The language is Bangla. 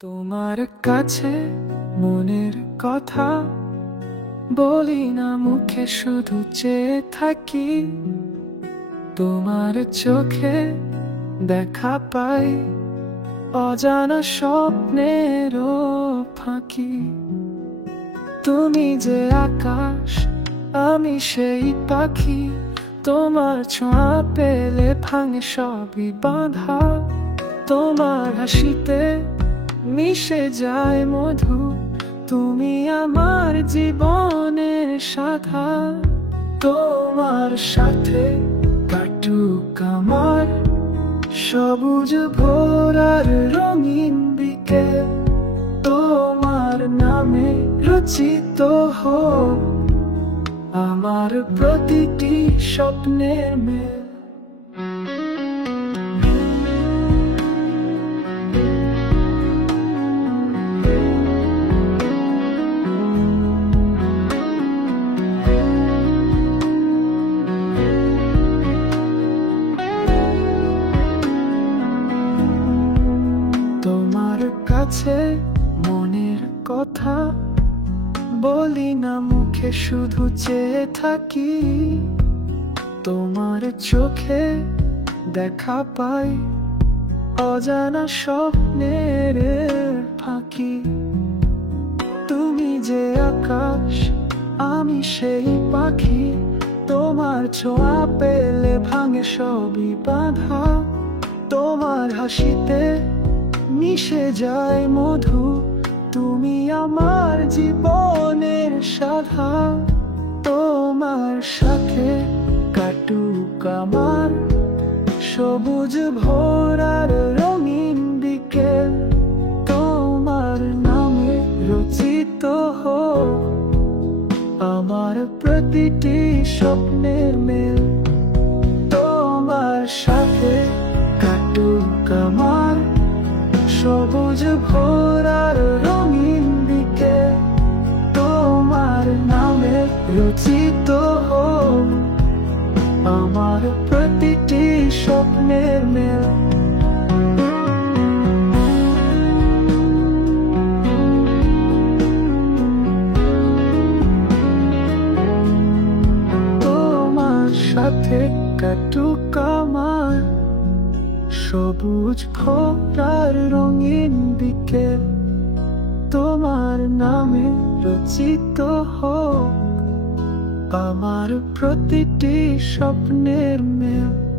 তোমার কাছে মনের কথা বলি না মুখে, শুধু চেয়ে থাকি। তোমার চোখে দেখা পাই অজানা স্বপ্নের ফাঁকি। তুমি যে আকাশ, আমি সেই পাখি। তোমার ছোঁয়া পেলে ভাঙে সবই বাঁধা। তোমার হাসিতে মিশে যায় মধু। তুমি আমার জীবনের সাথা। তোমার সাথে কাটুক আমার সবুজ ভোরার রঙিন বিকেল। তোমার নামে রচিত হোক আমার প্রতিটি স্বপ্নের মেল। তোমার কাছে মনের কথা বলি না মুখে, শুধু চেয়ে থাকি। তোমার চোখে দেখা পাই অজানা স্বপ্নের ফাঁকি। তুমি যে আকাশ, আমি সেই পাখি। তোমার ছোঁয়া পেলে ভাঙে সবই বাঁধা। তোমার হাসিতে মিশে যায় মধু। তুমি আমার জীবনের সাধা। তোমার সাথে কাটুক আমার সবুজ ভোরার রঙিন বিকেল। তোমার নামে রচিত হোক আমার প্রতিটি স্বপ্নের মেল। তোমার সাথে কাটুক আমার সবুজ ভোরার রঙিন বিকেল। তোমার নামে রচিত হোক আমার প্রতিটি স্বপ্নের মেল। তোমার সাথে কাটুক আমার সবুজ ভোরার রঙিন বিকেল। তোমার নামে রচিত হোক আমার প্রতিটি স্বপ্নের মেল।